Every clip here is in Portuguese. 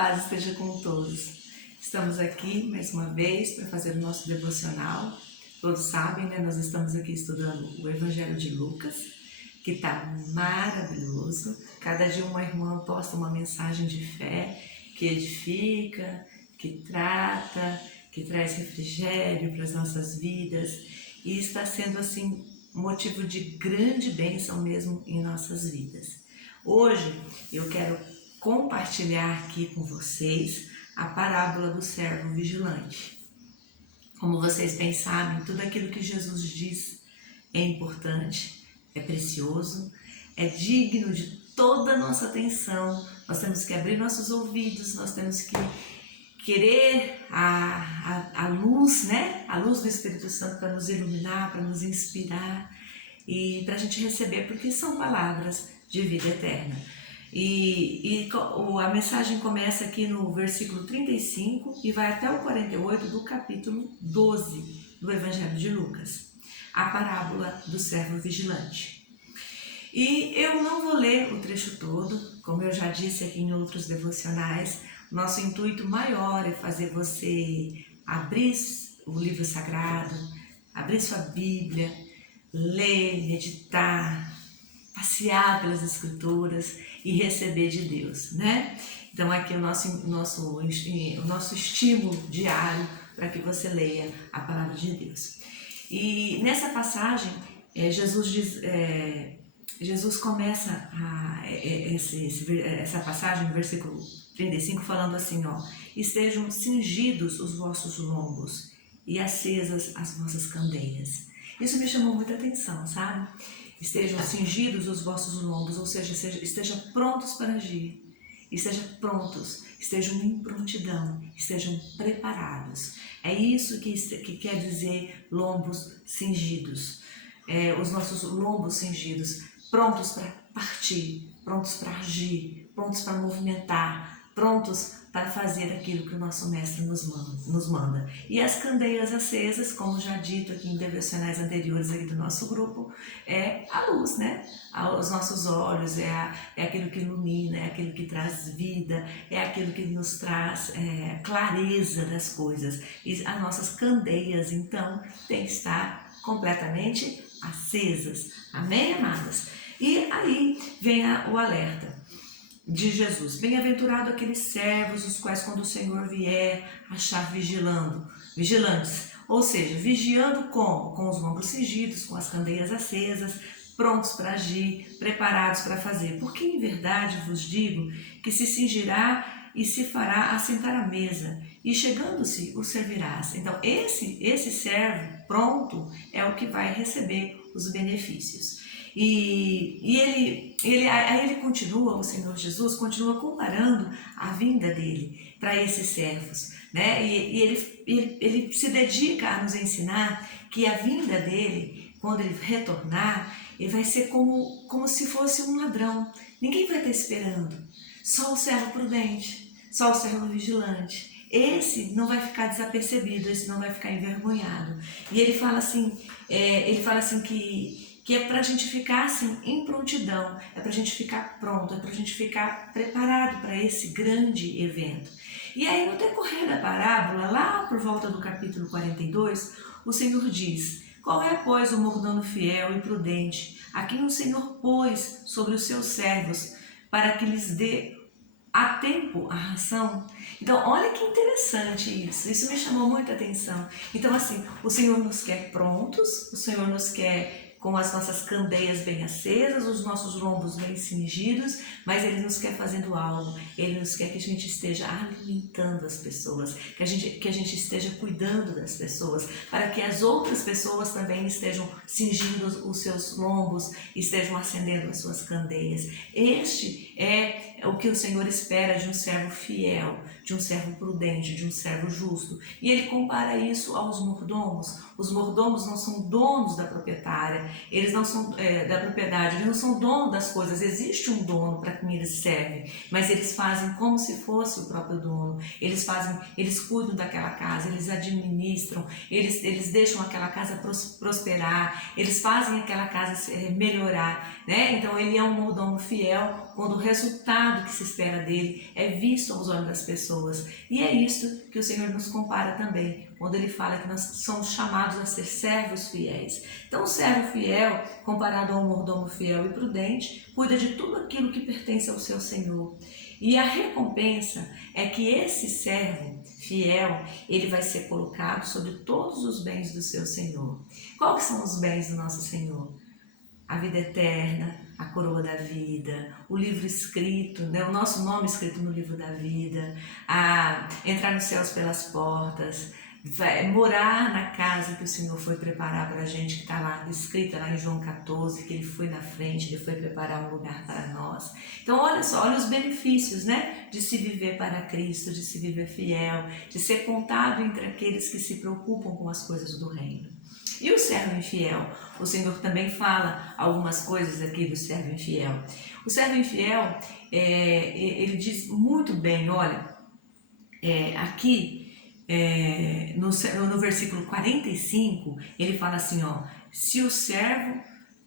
paz esteja com todos. Estamos aqui mais uma vez para fazer o nosso devocional. Todos sabem, né? Nós estamos aqui estudando o Evangelho de Lucas, que está maravilhoso. Cada dia uma irmã posta uma mensagem de fé que edifica, que trata, que traz refrigério para as nossas vidas e está sendo assim motivo de grande bênção mesmo em nossas vidas. Hoje eu quero compartilhar aqui com vocês a parábola do servo vigilante. Como vocês bem sabem, tudo aquilo que Jesus diz é importante, é precioso, é digno de toda a nossa atenção. Nós temos que abrir nossos ouvidos, nós temos que querer a luz, né? A luz do Espírito Santo para nos iluminar, para nos inspirar e para a gente receber, porque são palavras de vida eterna. A mensagem começa aqui no versículo 35 e vai até o 48 do capítulo 12 do Evangelho de Lucas, a parábola do servo vigilante. E eu não vou ler o trecho todo, como eu já disse aqui em outros devocionais. Nosso intuito maior é fazer você abrir o livro sagrado, abrir sua Bíblia, ler, meditar, passear pelas Escrituras e receber de Deus, né? Então aqui o nosso estímulo diário para que você leia a palavra de Deus. E nessa passagem, Jesus começa essa passagem no versículo 35 falando assim, ó: estejam cingidos os vossos lombos e acesas as vossas candeias. Isso me chamou muita atenção, sabe? Estejam cingidos os vossos lombos, ou seja, estejam prontos para agir, estejam prontos, estejam em prontidão, estejam preparados. É isso que quer dizer lombos cingidos, os nossos lombos cingidos, prontos para partir, prontos para agir, prontos para movimentar, prontos para fazer aquilo que o nosso mestre nos manda. E as candeias acesas, como já dito aqui em devocionais anteriores aqui do nosso grupo, é a luz, né? Os nossos olhos, é aquilo que ilumina, é aquilo que traz vida, é aquilo que nos traz clareza das coisas. E as nossas candeias, então, têm que estar completamente acesas. Amém, amadas? E aí vem o alerta de Jesus: bem-aventurado aqueles servos, os quais quando o Senhor vier achar vigilantes, ou seja, vigiando como? Com os lombos cingidos, com as candeias acesas, prontos para agir, preparados para fazer. Porque em verdade vos digo que se cingirá e se fará assentar à mesa, e chegando-se o servirás. Então esse servo pronto é o que vai receber os benefícios. Aí ele continua, o Senhor Jesus continua comparando a vinda dele para esses servos, né? E ele se dedica a nos ensinar que a vinda dele, quando ele retornar, ele vai ser como se fosse um ladrão. Ninguém vai estar esperando, só o servo prudente, só o servo vigilante. Esse não vai ficar desapercebido, esse não vai ficar envergonhado. E ele fala assim que é para a gente ficar assim em prontidão, é para a gente ficar pronto, é para a gente ficar preparado para esse grande evento. E aí no decorrer da parábola, lá por volta do capítulo 42, o Senhor diz: qual é, pois, o mordomo fiel e prudente, a quem o Senhor pôs sobre os seus servos, para que lhes dê a tempo a ração? Então, olha que interessante isso me chamou muita atenção. Então, assim, o Senhor nos quer prontos, o Senhor nos quer com as nossas candeias bem acesas, os nossos lombos bem cingidos, mas Ele nos quer fazendo algo. Ele nos quer que a gente esteja alimentando as pessoas, que a gente esteja cuidando das pessoas, para que as outras pessoas também estejam cingindo os seus lombos, estejam acendendo as suas candeias. Este é o que o Senhor espera de um servo fiel, de um servo prudente, de um servo justo. E Ele compara isso aos mordomos. Os mordomos não são donos da proprietária, eles não são da propriedade, eles não são donos das coisas. Existe um dono para quem eles servem, mas eles fazem como se fosse o próprio dono. Eles cuidam daquela casa, eles administram, eles deixam aquela casa prosperar, eles fazem aquela casa melhorar, né? Então ele é um mordomo fiel, quando o resultado que se espera dele é visto aos olhos das pessoas. E é isso que o Senhor nos compara também, quando ele fala que nós somos chamados a ser servos fiéis. Então, o servo fiel, comparado a um mordomo fiel e prudente, cuida de tudo aquilo que pertence ao seu Senhor. E a recompensa é que esse servo fiel, ele vai ser colocado sobre todos os bens do seu Senhor. Quais são os bens do nosso Senhor? A vida eterna, a coroa da vida, o livro escrito, né? O nosso nome escrito no livro da vida, a entrar nos céus pelas portas, morar na casa que o Senhor foi preparar para a gente, que está lá, escrita lá em João 14, que Ele foi na frente, Ele foi preparar um lugar para nós. Então olha só, olha os benefícios, né? De se viver para Cristo, de se viver fiel, de ser contado entre aqueles que se preocupam com as coisas do reino. E o servo infiel? O Senhor também fala algumas coisas aqui do servo infiel. O servo infiel, ele diz muito bem, olha, aqui no versículo 45, ele fala assim, ó, se o servo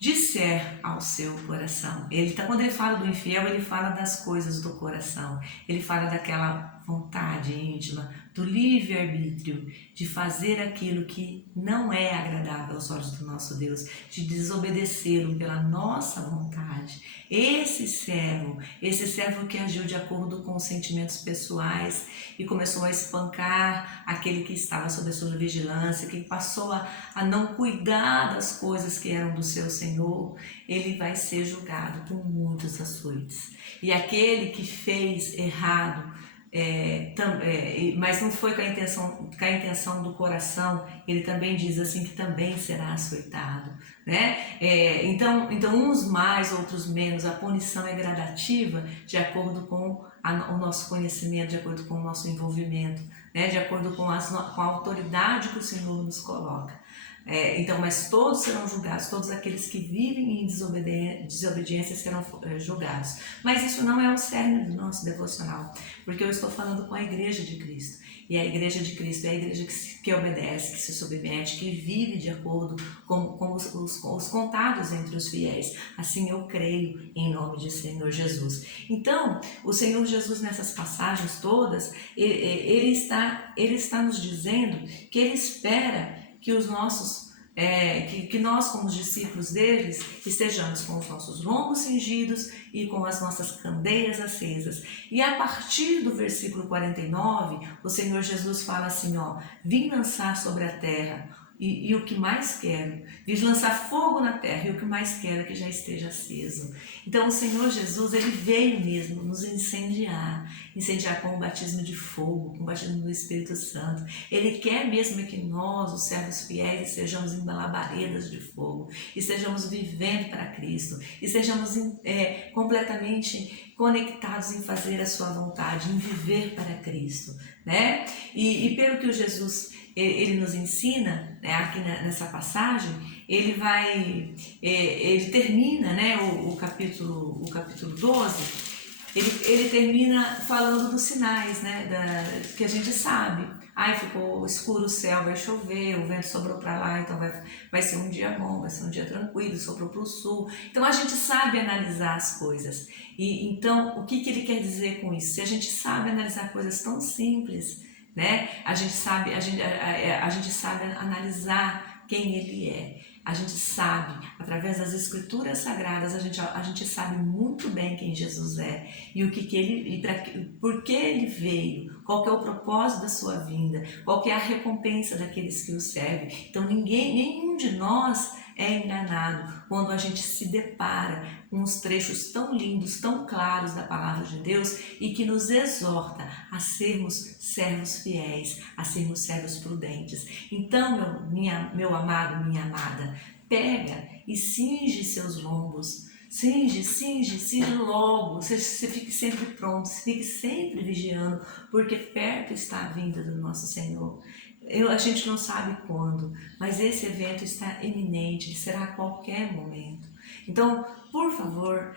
disser ao seu coração. Quando ele fala do infiel, ele fala das coisas do coração. Ele fala daquela vontade íntima, do livre-arbítrio, de fazer aquilo que não é agradável aos olhos do nosso Deus, de desobedecê-lo pela nossa vontade. Esse servo que agiu de acordo com os sentimentos pessoais e começou a espancar aquele que estava sob a sua vigilância, que passou a não cuidar das coisas que eram do seu Senhor, ele vai ser julgado com muitos açoites. E aquele que fez errado, mas não foi com a intenção do coração, ele também diz assim que também será açoitado, né? Então uns mais, outros menos, a punição é gradativa de acordo com o nosso conhecimento, de acordo com o nosso envolvimento, né? De acordo com a autoridade que o Senhor nos coloca. Mas todos serão julgados, todos aqueles que vivem em desobediência serão julgados. Mas isso não é o cerne do nosso devocional, porque eu estou falando com a igreja de Cristo. E a igreja de Cristo é a igreja que obedece, que se submete, que vive de acordo com os contados entre os fiéis. Assim eu creio em nome de Senhor Jesus. Então, o Senhor Jesus nessas passagens todas, ele está nos dizendo que ele espera que que nós como discípulos deles estejamos com os nossos lombos cingidos e com as nossas candeias acesas. E a partir do versículo 49, o Senhor Jesus fala assim, ó, vim lançar sobre a terra e o que mais quero, vim lançar fogo na terra e o que mais quero é que já esteja aceso. Então o Senhor Jesus, ele veio mesmo nos incendiar com o batismo de fogo, com o batismo do Espírito Santo. Ele quer mesmo que nós, os servos fiéis, estejamos em labaredas de fogo, estejamos vivendo para Cristo, estejamos completamente conectados em fazer a sua vontade, em viver para Cristo, né? E pelo que o Jesus ele nos ensina, né, aqui nessa passagem, ele termina, né, o capítulo 12, ele termina falando dos sinais, né, que a gente sabe. Ficou escuro o céu, vai chover, o vento sobrou para lá, então vai ser um dia bom, vai ser um dia tranquilo, soprou para o sul. Então a gente sabe analisar as coisas. E então o que ele quer dizer com isso? Se a gente sabe analisar coisas tão simples, né? A gente sabe analisar quem ele é. A gente sabe, através das escrituras sagradas, a gente sabe muito bem quem Jesus é e por que ele veio, qual que é o propósito da sua vinda, qual que é a recompensa daqueles que o servem. Então nenhum de nós é enganado quando a gente se depara com uns trechos tão lindos, tão claros da palavra de Deus e que nos exorta a sermos servos fiéis, a sermos servos prudentes. Então, meu amado, minha amada, pega e cinge seus lombos, cinge logo, você fique sempre pronto, fique sempre vigiando, porque perto está a vinda do nosso Senhor. A gente não sabe quando, mas esse evento está iminente, será a qualquer momento. Então, por favor,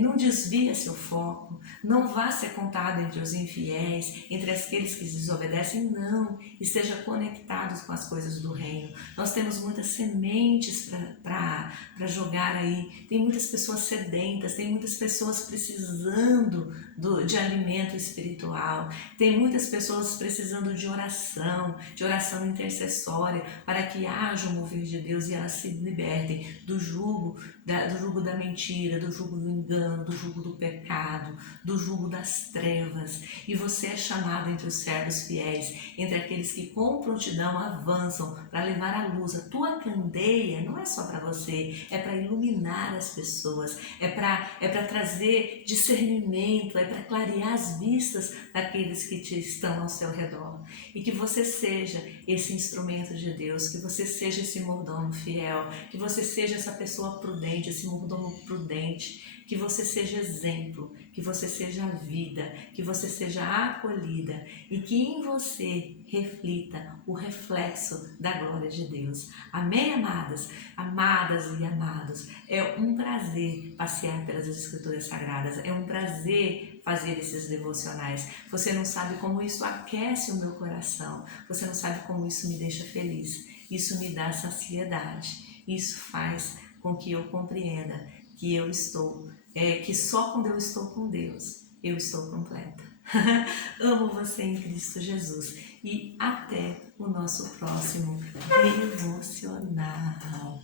não desvia seu foco, não vá ser contado entre os infiéis, entre aqueles que desobedecem, não. Esteja conectados com as coisas do reino. Nós temos muitas sementes para jogar aí, tem muitas pessoas sedentas, tem muitas pessoas precisando de alimento espiritual, tem muitas pessoas precisando de oração intercessória, para que haja o mover de Deus e elas se libertem do jugo da mentira, do jugo do engano, do jugo do pecado, do jugo das trevas. E você é chamado entre os servos fiéis, entre aqueles que com prontidão avançam para levar à luz. A tua candeia não é só para você, é para iluminar as pessoas, é para trazer discernimento, é para clarear as vistas daqueles que estão ao seu redor. E que você seja esse instrumento de Deus, que você seja esse mordomo fiel, que você seja essa pessoa prudente, esse mordomo prudente, que você seja exemplo, que você seja vida, que você seja acolhida e que em você reflita o reflexo da glória de Deus. Amém, amadas? Amadas e amados, é um prazer passear pelas Escrituras Sagradas, é um prazer fazer esses devocionais. Você não sabe como isso aquece o meu coração, você não sabe como isso me deixa feliz, isso me dá saciedade, isso faz com que eu compreenda que eu estou, que só quando eu estou com Deus, eu estou completa. Amo você em Cristo Jesus e até o nosso próximo devocional.